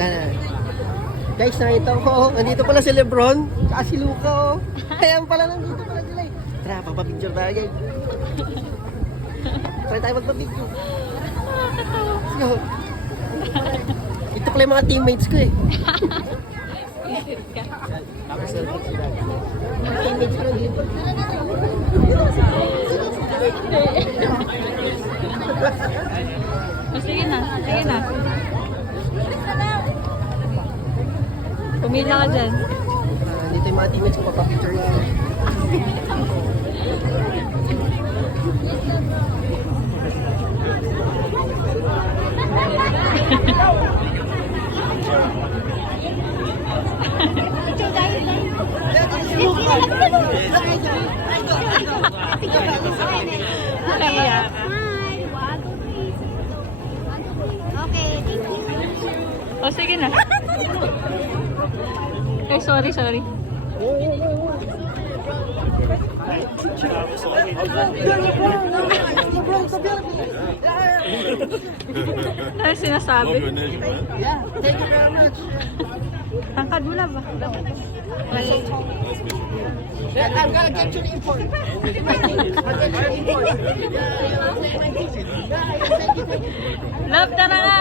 Guys, nakita ko, nandito pala si Lebron, tsaka si Luka, oh. Kaya pala nandito pala sila, eh. Tara, papapicture tayo, guys. Try tayo magpapicture. Let's go. Ito pala yung mga teammates ko, eh. Mga teammates ko dito. Sige na, sige na. Pumila ka dyan. Dito yung mga teammates ko, papapicture na. Kaya. Okay, thank you. O, sige na. Eh, sorry. Ano sinasabi? Yeah, thank you very much. Tangkad mo na ba? I'm gonna get you the import. I'll get you the import. Love, tara nga!